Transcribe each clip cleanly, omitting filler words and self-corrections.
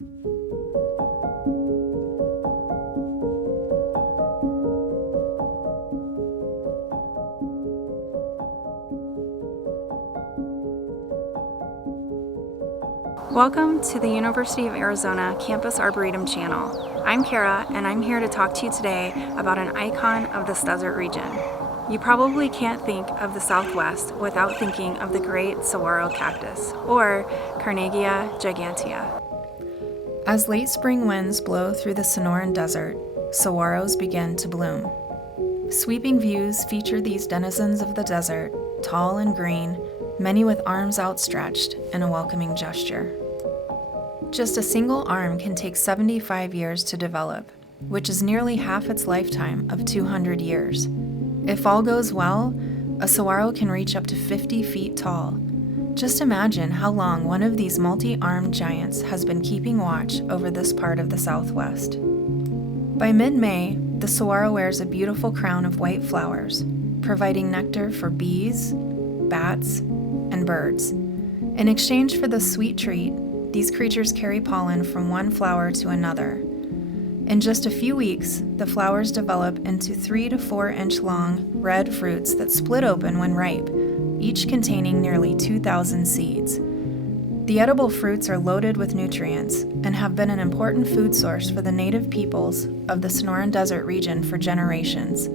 Welcome to the University of Arizona Campus Arboretum channel. I'm Kara, and I'm here to talk to you today about an icon of this desert region. You probably can't think of the Southwest without thinking of the great saguaro cactus, or Carnegiea gigantea. As late spring winds blow through the Sonoran Desert, saguaros begin to bloom. Sweeping views feature these denizens of the desert, tall and green, many with arms outstretched in a welcoming gesture. Just a single arm can take 75 years to develop, which is nearly half its lifetime of 200 years. If all goes well, a saguaro can reach up to 50 feet tall. Just imagine how long one of these multi-armed giants has been keeping watch over this part of the Southwest. By mid-May, the saguaro wears a beautiful crown of white flowers, providing nectar for bees, bats, and birds. In exchange for this sweet treat, these creatures carry pollen from one flower to another. In just a few weeks, the flowers develop into 3 to 4 inch long red fruits that split open when ripe, each containing nearly 2,000 seeds. The edible fruits are loaded with nutrients and have been an important food source for the native peoples of the Sonoran Desert region for generations.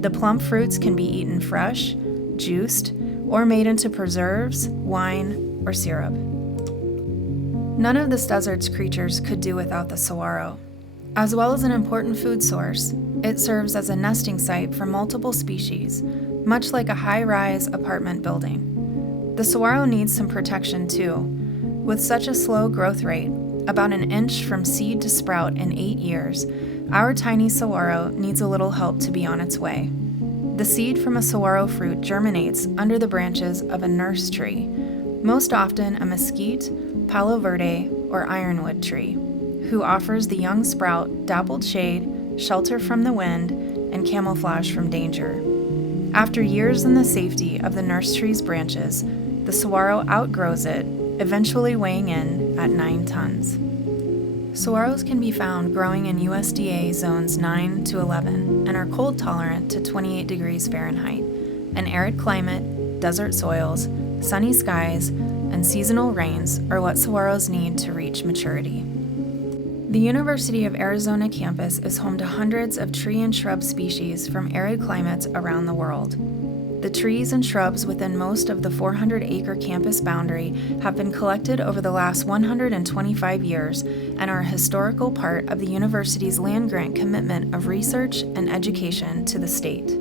The plump fruits can be eaten fresh, juiced, or made into preserves, wine, or syrup. None of this desert's creatures could do without the saguaro. As well as an important food source, it serves as a nesting site for multiple species, much like a high-rise apartment building. The saguaro needs some protection too. With such a slow growth rate, about an inch from seed to sprout in 8 years, our tiny saguaro needs a little help to be on its way. The seed from a saguaro fruit germinates under the branches of a nurse tree, most often a mesquite, palo verde, or ironwood tree, who offers the young sprout dappled shade, shelter from the wind, and camouflage from danger. After years in the safety of the nurse tree's branches, the saguaro outgrows it, eventually weighing in at 9 tons. Saguaros can be found growing in USDA zones 9 to 11 and are cold tolerant to 28 degrees Fahrenheit. An arid climate, desert soils, sunny skies, and seasonal rains are what saguaros need to reach maturity. The University of Arizona campus is home to hundreds of tree and shrub species from arid climates around the world. The trees and shrubs within most of the 400-acre campus boundary have been collected over the last 125 years and are a historical part of the university's land-grant commitment of research and education to the state.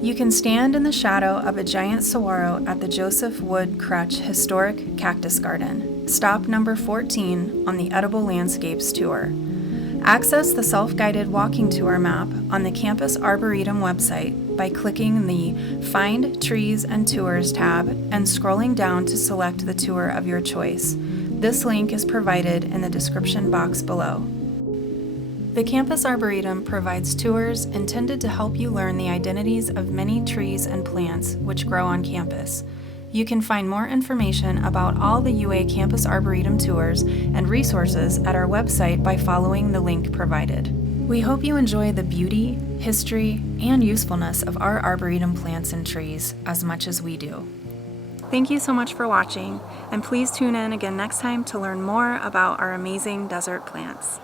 You can stand in the shadow of a giant saguaro at the Joseph Wood Crutch Historic Cactus Garden, stop number 14 on the Edible Landscapes Tour. Access the self-guided walking tour map on the Campus Arboretum website by clicking the Find Trees and Tours tab and scrolling down to select the tour of your choice. This link is provided in the description box below. The Campus Arboretum provides tours intended to help you learn the identities of many trees and plants which grow on campus. You can find more information about all the UA Campus Arboretum tours and resources at our website by following the link provided. We hope you enjoy the beauty, history, and usefulness of our Arboretum plants and trees as much as we do. Thank you so much for watching, and please tune in again next time to learn more about our amazing desert plants.